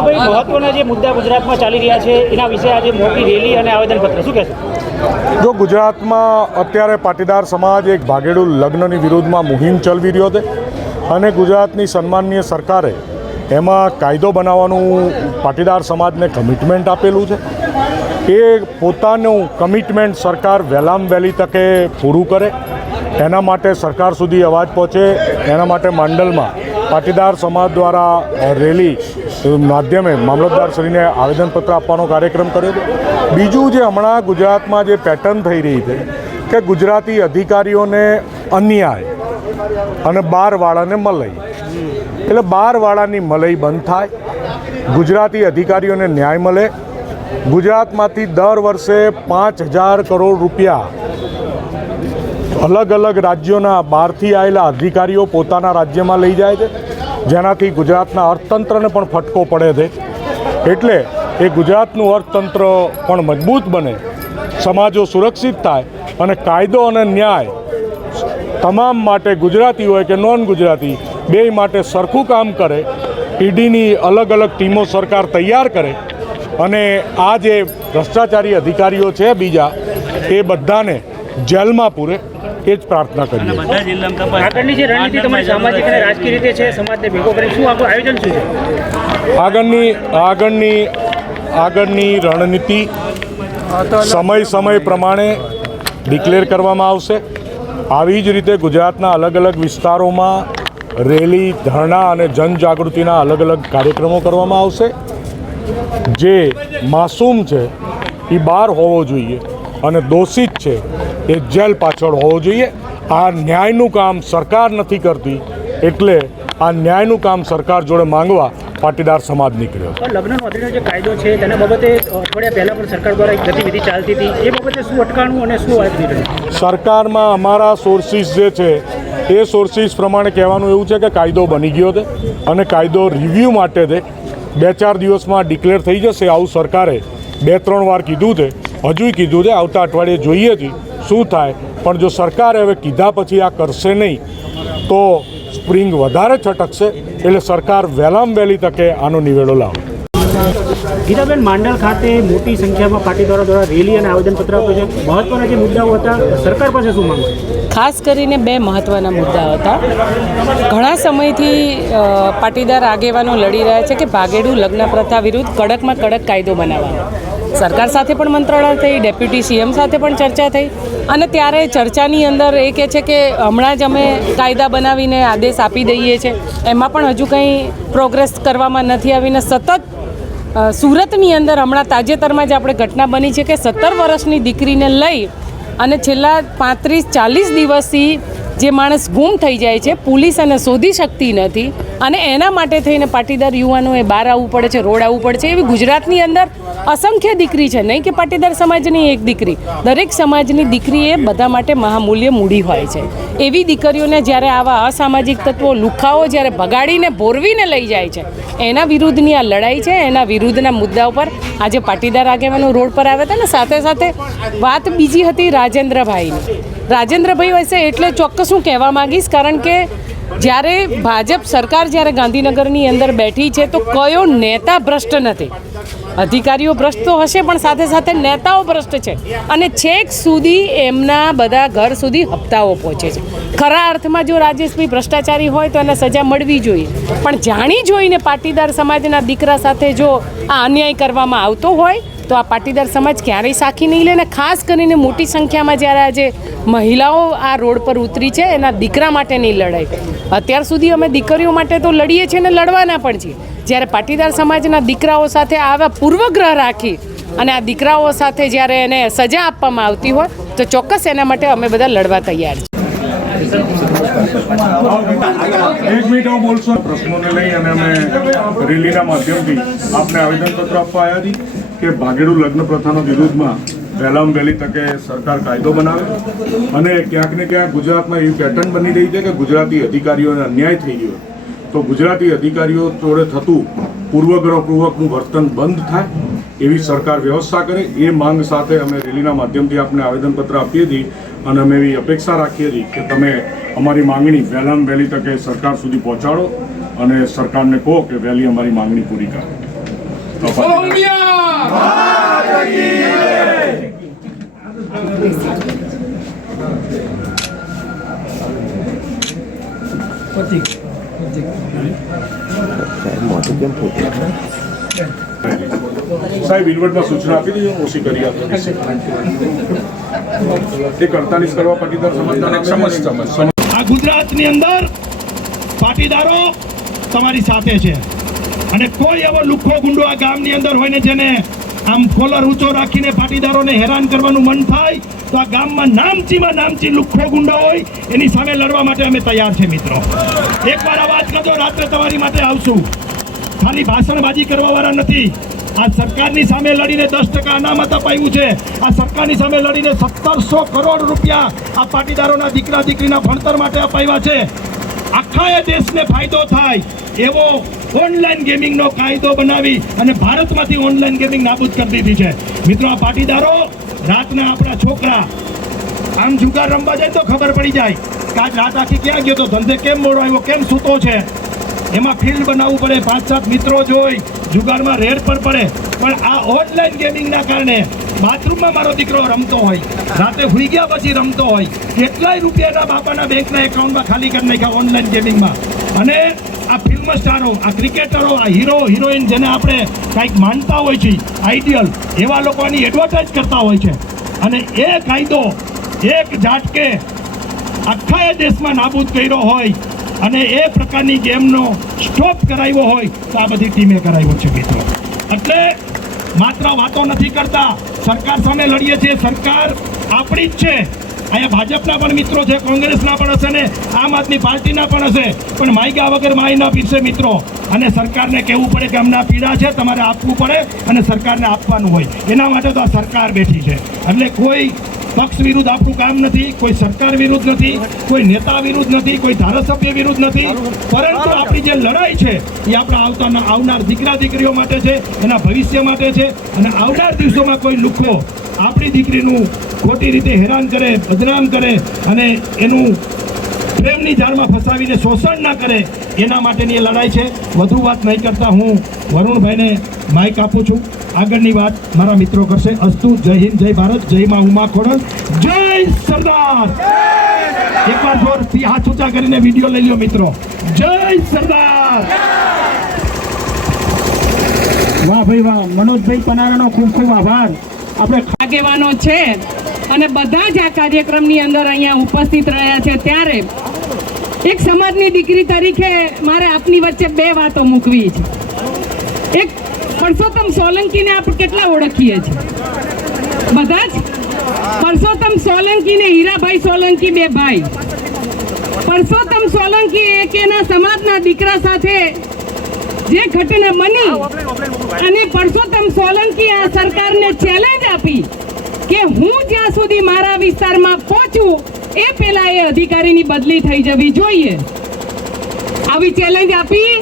ભાઈ મહત્વના જે મુદ્દા ગુજરાતમાં ચાલી રહ્યા છે એના વિશે આજે મોટી રેલી અને આવેદનપત્ર શું કહેશો? જો ગુજરાતમાં અત્યારે પાટીદાર સમાજ એક ભાગેડુ લગ્નની વિરુદ્ધમાં મુહિમ ચલાવી રહ્યો છે અને ગુજરાતની સન્માનનીય સરકારે એમાં કાયદો બનાવવાનું પાટીદાર સમાજને કમિટમેન્ટ આપેલું છે. એ પોતાનું કમિટમેન્ટ સરકાર વહેલામાં વહેલી તકે પૂરું કરે એના માટે સરકાર સુધી અવાજ પહોંચે એના માટે માંડલમાં પાટીદાર સમાજ દ્વારા રેલી માધ્યમે મામલતદારશ્રીને આવેદનપત્ર આપવાનો કાર્યક્રમ કર્યો હતો. બીજું જે હમણાં ગુજરાતમાં જે પેટર્ન થઈ રહી છે કે ગુજરાતી અધિકારીઓને અન્યાય અને બારવાળાને મલઈ, એટલે બારવાળાની મલઈ બંધ થાય, ગુજરાતી અધિકારીઓને ન્યાય મળે. ગુજરાતમાંથી દર વર્ષે 5,000 કરોડ રૂપિયા અલગ અલગ રાજ્યોના બહારથી આવેલા અધિકારીઓ પોતાના રાજ્યમાં લઈ જાય છે, જેનાથી ગુજરાતના અર્થતંત્રને પણ ફટકો પડે છે. એટલે એ ગુજરાતનું અર્થતંત્ર પણ મજબૂત બને, સમાજો સુરક્ષિત થાય અને કાયદો અને ન્યાય તમામ માટે ગુજરાતી હોય કે નોન ગુજરાતી બેય માટે સરખું કામ કરે. ઈડીની અલગ અલગ ટીમો સરકાર તૈયાર કરે અને આ જે ભ્રષ્ટાચારી અધિકારીઓ છે બીજા એ બધાને જેલમાં પૂરે એ જ પ્રાર્થના કરીએ. આગળની જે રણનીતિ તમારી સામાજિક અને રાજકીય રીતે છે, સમાજને ભેગો કરી શું આપણું આયોજન શું છે? આગળની રણનીતિ સમય પ્રમાણે ડિક્લેર કરવામાં આવશે. આવી જ રીતે ગુજરાતના અલગ અલગ વિસ્તારોમાં રેલી, ધરણા અને જનજાગૃતિના અલગ અલગ કાર્યક્રમો કરવામાં આવશે. જે માસૂમ છે એ બહાર હોવો જોઈએ અને દોષિત છે એ જેલ પાછળ હોવો જોઈએ. આ ન્યાયનું કામ સરકાર નથી કરતી, એટલે આ ન્યાયનું કામ સરકાર જોડે માંગવા પાટીદાર સમાજ નીકળ્યો. લગ્ન નોંધણીનો જે કાયદો છે તેના બાબતે અઠવાડિયા પહેલાં પણ સરકાર દ્વારા એક ગતિવિધિ ચાલતી હતી, એ બાબતે શું અટકાણું અને શું આવી સરકારમાં અમારા સોર્સિસ જે છે એ સોર્સિસ પ્રમાણે કહેવાનું એવું છે કે કાયદો બની ગયો છે અને કાયદો રિવ્યૂ માટે છે. 2-4 દિવસમાં ડિક્લેર થઈ જશે આવું સરકારે 2-3 વાર કીધું છે, હજુય કીધું છે. આવતા અઠવાડિયે જોઈએ છીએ શું થાય. પણ જો સરકારે હવે કીધા પછી આ કરશે નહીં તો સ્પ્રિંગ વધારે છટકશે. એટલે સરકાર વહેલામાં વહેલી તકે આનો નિવેડો લાવે. ગીતાબેન, માંડલ ખાતે મોટી સંખ્યામાં પાટીદારો દ્વારા રેલી અને આવેદનપત્ર આપ્યું છે. મહત્વના જે મુદ્દાઓ હતા સરકાર પાસે શું માંગ? ખાસ કરીને 2 મહત્ત્વના મુદ્દા હતા. ઘણા સમયથી પાટીદાર આગેવાનો લડી રહ્યા છે કે ભાગેડુ લગ્ન પ્રથા વિરુદ્ધ કડકમાં કડક કાયદો બનાવવાનો. સરકાર સાથે પણ મંત્રણા થઈ, ડેપ્યુટી સીએમ સાથે પણ ચર્ચા થઈ અને ત્યારે ચર્ચાની અંદર એ કહે છે કે હમણાં જ અમે કાયદા બનાવીને આદેશ આપી દઈએ છીએ, એમાં પણ હજુ કંઈ પ્રોગ્રેસ કરવામાં નથી આવીને સતત સુરતની અંદર હમણાં તાજેતરમાં જ આપણે ઘટના બની છે કે 17 વર્ષની દીકરીને લઈ અને છેલ્લા 35-40 દિવસથી જે માણસ ગુમ થઈ જાય છે, પોલીસ એને શોધી શકતી નથી અને એના માટે થઈને પાટીદાર યુવાનોએ બહાર આવવું પડે છે, રોડ આવવું પડે છે. એવી ગુજરાતની અંદર અસંખ્ય દીકરી છે, નહીં કે પાટીદાર સમાજની એક દીકરી, દરેક સમાજની દીકરી એ બધા માટે મહામૂલ્ય મૂડી હોય છે. એવી દીકરીઓને જ્યારે આવા અસામાજિક તત્વો, લુખાઓ જ્યારે ભગાડીને ભોરવીને લઈ જાય છે, એના વિરુદ્ધની આ લડાઈ છે. એના વિરુદ્ધના મુદ્દા ઉપર આજે પાટીદાર આગેવાનો રોડ પર આવ્યા હતા. અને સાથે સાથે વાત બીજી હતી રાજેન્દ્રભાઈની. રાજેન્દ્રભાઈ વિશે એટલે ચોક્કસ હું કહેવા માગીશ, કારણ કે જ્યારે ભાજપ સરકાર જ્યારે ગાંધીનગરની અંદર બેઠી છે તો કયો નેતા ભ્રષ્ટ નથી? અધિકારીઓ ભ્રષ્ટ તો હશે પણ સાથે સાથે નેતાઓ ભ્રષ્ટ છે અને છેક સુધી એમના બધા ઘર સુધી હપ્તાઓ પહોંચે છે. ખરા અર્થમાં જો રાજેશભાઈ ભ્રષ્ટાચારી હોય તો એને સજા મળવી જોઈએ, પણ જાણી જોઈને પાટીદાર સમાજના દીકરા સાથે જો આ અન્યાય કરવામાં આવતો હોય તો આ પાટીદાર સમાજ ક્યારેય સાખી નહીં લે. ને ખાસ કરીને મોટી સંખ્યામાં જ્યારે આજે મહિલાઓ આ રોડ પર ઉતરી છે એના દીકરા માટેની લડાઈ. અત્યાર સુધી અમે દીકરીઓ માટે તો લડીએ છીએ ને લડવાના પણ છીએ. જ્યારે પાટીદાર સમાજના દીકરાઓ સાથે આવા પૂર્વગ્રહ રાખી અને આ દીકરાઓ સાથે જ્યારે એને સજા આપવામાં આવતી હોય તો ચોક્કસ એના માટે અમે બધા લડવા તૈયાર છીએ. એક મિનિટ હું બોલશો. પ્રશ્નોને લઈ અને અમે રેલીના માધ્યમથી આપને આવેદનપત્ર આપવા આવ્યા હતી કે ભાગેડુ લગ્ન પ્રથાનો વિરુદ્ધમાં વહેલામાં વહેલી તકે સરકાર કાયદો બનાવે. અને ક્યાંક ને ક્યાંક ગુજરાતમાં એવી પેટર્ન બની રહી છે કે ગુજરાતી અધિકારીઓને અન્યાય થઈ ગયો, તો ગુજરાતી અધિકારીઓ જોડે થતું પૂર્વગ્રહપૂર્વકનું વર્તન બંધ થાય એવી સરકાર વ્યવસ્થા કરે. એ માંગ સાથે અમે રેલીના માધ્યમથી આપને આવેદનપત્ર આપીએ છીએ અને અમે એવી અપેક્ષા રાખીએ છીએ કે તમે અમારી માંગણી વહેલામાં વહેલી તકે સરકાર સુધી પહોંચાડો અને સરકારને કહો કે વહેલી અમારી માંગણી પૂરી કરે. સાહેબ ઇન્વર્ટમાં સૂચના આપી દીધી ઓછી કરી આપો એક 48 કરવા પાટીદાર સમાજના આ ગુજરાતની અંદર પાટીદારો તમારી સાથે છે અને કોઈ એવો લુખ્ખો ગુંડો આ ગામની અંદર હોય ને જેને આમ કોલર ઊંચો રાખીને પાટીદારોને હેરાન કરવાનું મન થાય તો આ ગામમાં નામચી લુખ્ખો ગુંડો હોય એની સામે લડવા માટે અમે તૈયાર છે મિત્રો. એકવાર અવાજ કરજો, રાત્રે તમારી માટે આવશું. ખાલી ભાષણબાજી કરવાવાળા નથી. આ સરકારની સામે લડીને 10% અનામત અપાયું છે. આ સરકારની સામે લડીને 1700 કરોડ રૂપિયા આ પાટીદારોના દીકરા દીકરીના ભણતર માટે અપાવ્યા છે. આખા એ દેશને ફાયદો થાય એવો ઓનલાઈન ગેમિંગનો કાયદો બનાવી અને ભારતમાંથી ઓનલાઈન ગેમિંગ નાબૂદ કરી દીધી છે. મિત્રો, આ પાટીદારો રાતના આપણા છોકરા આમ જુગાર રમવા જાય તો ખબર પડી જાય કે આજ રાત આખી ક્યાં ગયો તો, ધંધે કેમ મોડો આવ્યો, કેમ સૂતો છે. એમાં ફિલ્ડ બનાવવું પડે, 5-7 મિત્રો જોઈ જુગારમાં રેડ પર પડે. પણ આ ઓનલાઈન ગેમિંગના કારણે બાથરૂમમાં મારો દીકરો રમતો હોય, રાતે હુઈ ગયા પછી રમતો હોય, કેટલાય રૂપિયાના બાપાના બેંકના એકાઉન્ટમાં ખાલી કરી નાખ્યા ઓનલાઈન ગેમિંગમાં. અને આ ફિલ્મ સ્ટારો, આ ક્રિકેટરો, આ હીરો હિરોઈન જેને આપણે કંઈક માનતા હોય છે આઈડિયલ, એવા લોકોની એડવર્ટાઇઝ કરતા હોય છે. અને એ કાયદો એક ઝાટકે આખા એ દેશમાં નાબૂદ કર્યો હોય અને એ પ્રકારની ગેમનો સ્ટોપ કરાવ્યો હોય તો આ બધી ટીમે કરાવ્યો છે મિત્રો. એટલે માત્ર વાતો નથી કરતા, સરકાર સામે લડીએ છીએ. સરકાર આપણી જ છે. અહીંયા ભાજપના પણ મિત્રો છે, કોંગ્રેસના પણ હશે ને આમ આદમી પાર્ટીના પણ હશે, પણ માયગા વગર માય ના પીરસે મિત્રો. અને સરકારને કહેવું પડે કે અમને પીડા છે, તમારે આપવું પડે અને સરકારને આપવાનું હોય. એના માટે તો આ સરકાર બેઠી છે. એટલે કોઈ પક્ષ વિરુદ્ધ આપણું કામ નથી, કોઈ સરકાર વિરુદ્ધ નથી, કોઈ નેતા વિરુદ્ધ નથી, કોઈ ધારાસભ્ય વિરુદ્ધ નથી, પરંતુ આપણી જે લડાઈ છે એ આપણા આવનાર દીકરા દીકરીઓ માટે છે, એના ભવિષ્ય માટે છે. અને આવનાર દિવસોમાં કોઈ લુખ્ખો આપણી દીકરીનું ખોટી રીતે હેરાન કરે, બદનામ કરે અને એનું પ્રેમની જાળમાં ફસાવીને શોષણ ના કરે, એના માટેની એ લડાઈ છે. વધુ વાત નહીં કરતા હું વરુણભાઈને માઇક આપું છું. આગળની વાત મારા મિત્રો કરશે. અસ્તુ. જય હિન્દ, જય ભારત, જય મા ઉમા ખોડલ, જય સરદાર. એકવાર જોર હાથ ઊંચા કરીને વિડીયો લઈ લો મિત્રો. જય સરદાર. વાહ ભાઈ વાહ. મનોજભાઈ પનારાનો ખૂબ ખૂબ આભાર. આપણે આગેવાનો છે અને બધા જ આ કાર્યક્રમની અંદર અહીંયા ઉપસ્થિત રહ્યા છે. ત્યારે એક સમાજની દીકરી તરીકે મારે આપની વચ્ચે બે વાતો મૂકવી છે. એક, પરસોત્તમ સોલંકીને આપણે કેટલા ઓળખીએ છીએ? બધા જ. પરસોત્તમ સોલંકી ને હીરાભાઈ સોલંકી બે ભાઈ. પરસોત્તમ સોલંકી એક એના સમાજના દીકરા સાથે જે ઘટના બની અને પરસોત્તમ સોલંકી આ સરકારને ચેલેન્જ આપી કે હું જ્યાં સુધી મારા વિસ્તારમાં પહોંચું એ પહેલા એ અધિકારીની બદલી થઈ જવી જોઈએ. આવી ચેલેન્જ આપી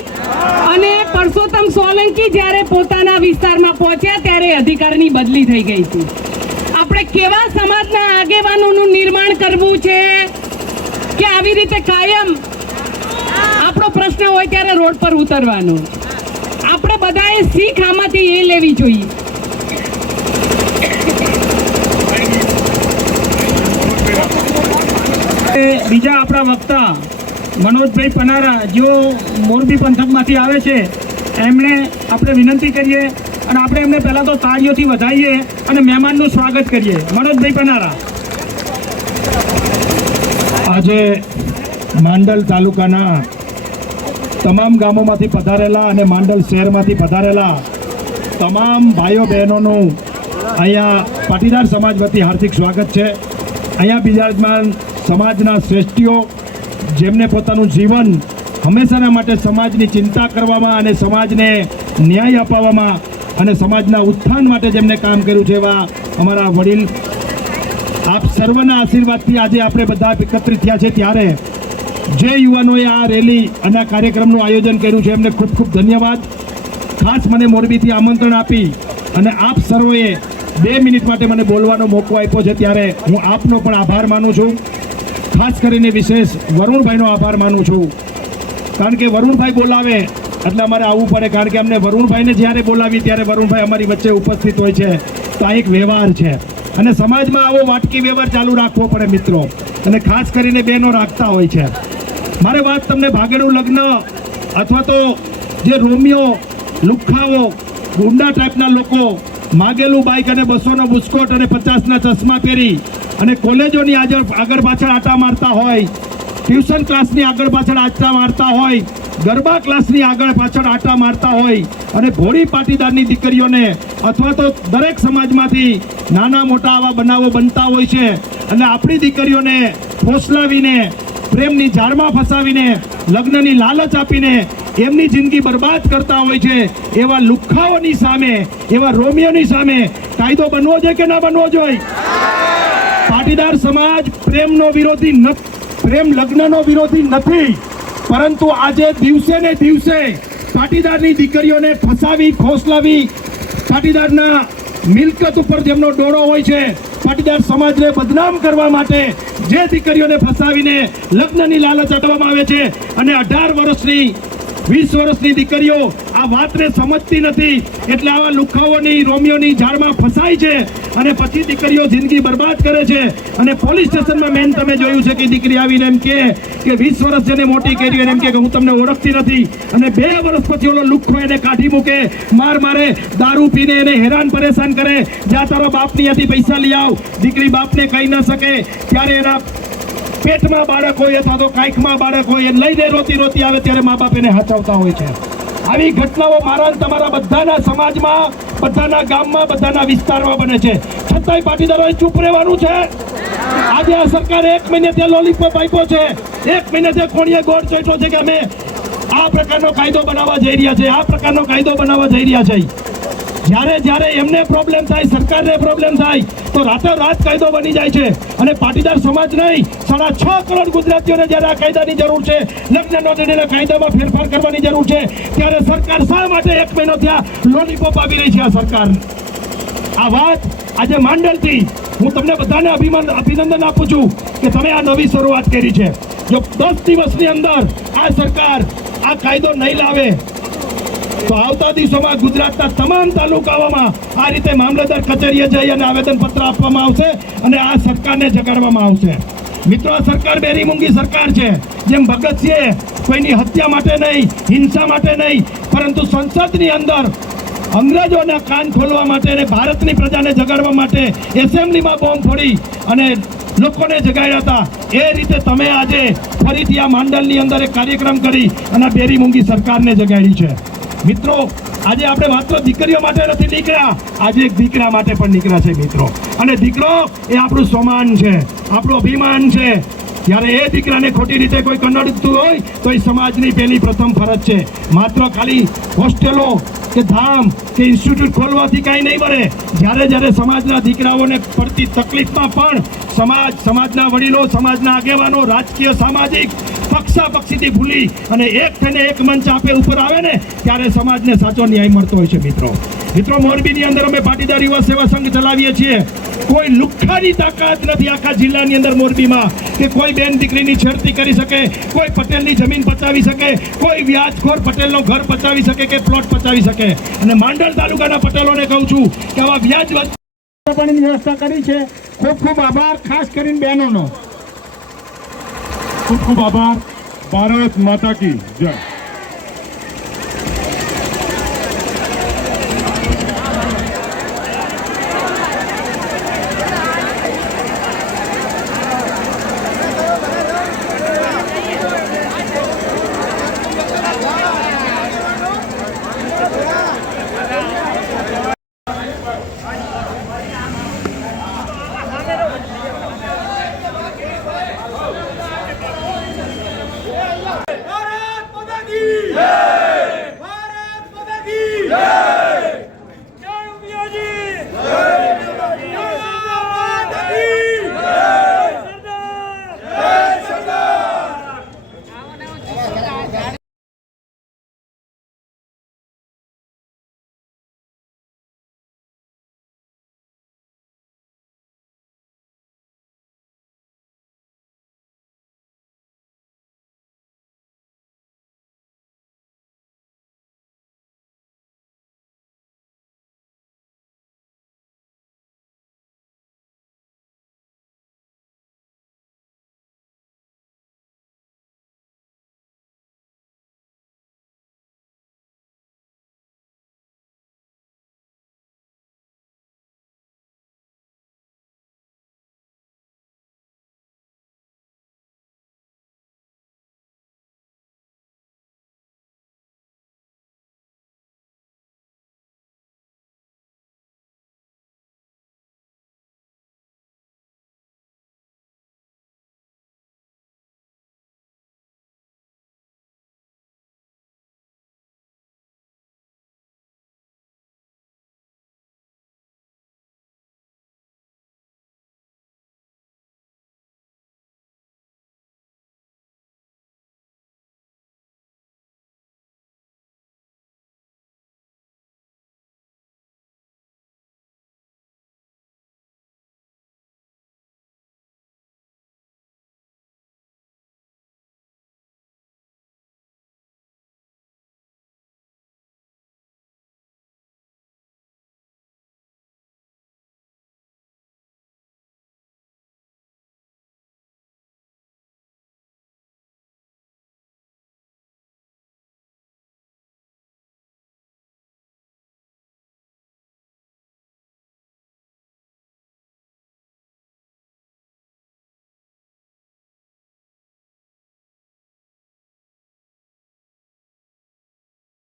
અને પરસોત્તમ સોલંકી જ્યારે પોતાના વિસ્તારમાં પહોંચ્યા ત્યારે અધિકારીની બદલી થઈ ગઈ હતી. આપણે કેવા સમાજના આગેવાનોનું નિર્માણ કરવું છે કે આવી રીતે કાયમ આપણો પ્રશ્ન હોય ત્યારે રોડ પર ઉતરવાનો? આપણે બધાએ શીખ આમાંથી એ લેવી જોઈએ. બીજા આપણા વક્તા મનોજભાઈ પનારા જેઓ મોરબી પંથકમાંથી આવે છે, એમણે આપણે વિનંતી કરીએ અને આપણે એમને પહેલાં તો તાળીઓથી વધાવીએ અને મહેમાનનું સ્વાગત કરીએ. મનોજભાઈ પનારા. આજે માંડલ તાલુકાના તમામ ગામોમાંથી પધારેલા અને માંડલ શહેરમાંથી પધારેલા તમામ ભાઈઓ બહેનોનું અહીંયા પાટીદાર સમાજ વતી હાર્દિક સ્વાગત છે. અહીંયા બિરાજમાન સમાજના શ્રેષ્ઠીઓ જેમને પોતાનું જીવન હંમેશાના માટે સમાજની ચિંતા કરવામાં અને સમાજને ન્યાય અપાવવામાં અને સમાજના ઉત્થાન માટે જેમને કામ કર્યું છે એવા અમારા વડીલ, આપ સર્વના આશીર્વાદથી આજે આપણે બધા એકત્રિત થયા છે. ત્યારે જે યુવાનોએ આ રેલી અને આ કાર્યક્રમનું આયોજન કર્યું છે એમને ખૂબ ખૂબ ધન્યવાદ. ખાસ મને મોરબીથી આમંત્રણ આપી અને આપ સર્વોએ 2 મિનિટ માટે મને બોલવાનો મોકો આપ્યો છે, ત્યારે હું આપનો પણ આભાર માનું છું. ખાસ કરીને વિશેષ વરુણભાઈનો આભાર માનું છું, કારણ કે વરુણભાઈ બોલાવે એટલે અમારે આવવું પડે, કારણ કે અમને વરુણભાઈને જ્યારે બોલાવી ત્યારે વરુણભાઈ અમારી વચ્ચે ઉપસ્થિત હોય છે. તો આ એક વ્યવહાર છે અને સમાજમાં આવો વાટકી વ્યવહાર ચાલુ રાખવો પડે મિત્રો, અને ખાસ કરીને બહેનો રાખતા હોય છે. મારે વાત તમને ભાગેડું લગ્ન અથવા તો જે રોમિયો લુખ્ખાઓ ગુંડા ટાઈપના લોકો માગેલું બાઇક અને 200નો બુસ્કોટ અને 50ના ચશ્મા પહેરી અને કોલેજોની આગળ પાછળ આટા મારતા હોય, ટ્યુશન ક્લાસની આગળ પાછળ આટા મારતા હોય, ગરબા ક્લાસની આગળ પાછળ આટા મારતા હોય અને ભોળી પાટીદારની દીકરીઓને અથવા તો દરેક સમાજમાંથી નાના મોટા આવા બનાવો બનતા હોય છે અને આપણી દીકરીઓને ફોસલાવીને પ્રેમની જાળમાં ફસાવીને લગ્નની લાલચ આપીને એમની જિંદગી બરબાદ કરતા હોય છે. એવા લુખ્ખાઓની સામે, એવા રોમિયોની સામે કાયદો બનવો જોઈએ કે ના બનવો જોઈએ? પાટીદાર સમાજ પ્રેમનો વિરોધી નથી, પ્રેમ લગ્નનો વિરોધી નથી, પરંતુ આજે દિવસે ને દિવસે પાટીદારની દીકરીઓને ફસાવી ફોસલાવી પાટીદારના મિલકત ઉપર જેમનો ડોળો હોય છે, પાટીદાર સમાજને બદનામ કરવા માટે જે દીકરીઓને ફસાવીને લગ્નની લાલચ આપવામાં આવે છે અને 18 વર્ષની 20 વર્ષની દીકરીઓ આ વાતને સમજતી નથી, એટલે આવા લુખ્ખાઓની રોમિયોની જાળમાં ફસાય છે અને પછી દીકરીઓ જિંદગી બરબાદ કરે છે. અને પોલીસ સ્ટેશનમાં મેન તમે જોયું છે કે દીકરી આવીને એમ કે 20 વર્ષ જેને મોટી કરી અને એમ કે હું તમને ઓળખતી નથી, અને 2 વર્ષ પછી ઓલો લુખ્ખો એને કાઢી મૂકે, મારે દારૂ પીને એને હેરાન પરેશાન કરે, જ્યાં તારા બાપની ત્યાંથી પૈસા લઈ આવ. દીકરી બાપને કહી ન શકે ત્યારે એના પેટમાં બાળક હોય અથવા તો કાંઈકમાં બાળક હોય એને લઈને રોતી રોતી આવે ત્યારે મા બાપ એને હચાવતા હોય છે. આવી ઘટનાઓ મારા તમારા બધાના સમાજમાં, બધાના ગામમાં, બધાના વિસ્તારમાં બને છે, છતાંય પાટીદારોએ ચૂપ રહેવાનું છે. આજે આ સરકારે 1 મહિને ત્યાં લોલીપોપ આપ્યો છે, 1 મહિને ત્યાં કોણીએ ગોળ ચોટ્યો છે કે અમે આ પ્રકારનો કાયદો બનાવવા જઈ રહ્યા છે, આ પ્રકારનો કાયદો બનાવવા જઈ રહ્યા છે. જ્યારે એમને પ્રોબ્લેમ થાય, સરકારને પ્રોબ્લેમ થાય તો રાતોરાત કાયદો બની જાય છે. અને પાટીદાર સમાજ નહીં, 6.5 કરોડ ગુજરાતીઓને જ્યારે આ કાયદાની જરૂર છે, લગ્ન નોંધણીના કાયદામાં ફેરફાર કરવાની જરૂર છે, ત્યારે સરકાર શા માટે 1 મહિનો ત્યાં લોલીપોપ આપી રહી છે? આ સરકાર આ વાત આજે માંડલથી હું તમને બધાને અભિનંદન આપું છું કે તમે આ નવી શરૂઆત કરી છે. જો 10 દિવસની અંદર આ સરકાર આ કાયદો નહીં લાવે તો આવતા દિવસોમાં ગુજરાતના તમામ તાલુકાઓમાં આ રીતે મામલતદાર કચેરીએ જઈ અને આવેદનપત્ર આપવામાં આવશે અને આ સરકારને જગાડવામાં આવશે. મિત્રો, આ સરકાર બેરી મૂંગી સરકાર છે. જેમ ભગતસિંહે કોઈની હત્યા માટે નહીં, હિંસા માટે નહીં, પરંતુ સંસદની અંદર અંગ્રેજોના કાન ખોલવા માટે અને ભારતની પ્રજાને જગાડવા માટે એસેમ્બલીમાં બોમ્બ ફોડી અને લોકોને જગાડ્યા હતા. એ રીતે તમે આજે ફરીથી આ માંડલની અંદર એક કાર્યક્રમ કરી અને બેરી મૂંગી સરકારને જગાડી છે. મિત્રો, આજે આપણે માત્ર દીકરીઓ માટે નથી નીકળ્યા, આજે એક દીકરા માટે પણ નીકળ્યા છે મિત્રો. અને દીકરો એ આપણું સ્વમાન છે, આપણું અભિમાન છે. જ્યારે એ દીકરાને ખોટી રીતે કોઈ કનડતું હોય તો એ સમાજની પહેલી પ્રથમ ફરજ છે. માત્ર ખાલી હોસ્ટેલો કે ધામ કે ઇન્સ્ટિટ્યૂટ ખોલવાથી કાંઈ નહીં બને. જ્યારે સમાજના દીકરાઓને પડતી તકલીફમાં પણ સમાજના વડીલો, સમાજના આગેવાનો, રાજકીય સામાજિક પક્ષાપક્ષીથી ભૂલી અને એક થઈને એક મંચ આપે ઉપર આવે ને, ત્યારે સમાજને સાચો ન્યાય મળતો હોય છે મિત્રો. મોરબીની અંદર અમે પાટીદાર યુવા સેવા સંઘ ચલાવીએ છીએ. કોઈ લુખ્ખાની તાકાત નથી આખા જિલ્લાની અંદર મોરબીમાં કે કોઈ બેન દીકરીની છેડતી કરી શકે, કોઈ પટેલની જમીન પચાવી શકે, કોઈ વ્યાજખોર પટેલનો ઘર પચાવી શકે કે પ્લોટ પચાવી શકે. અને માંડલ તાલુકાના પટેલોને કહું છું કે આવા વ્યાજ પાણીની વ્યવસ્થા કરી છે. ખૂબ ખૂબ આભાર, ખાસ કરીને બહેનોનો ખૂબ ખૂબ આભાર. ભારત માતા કી જય.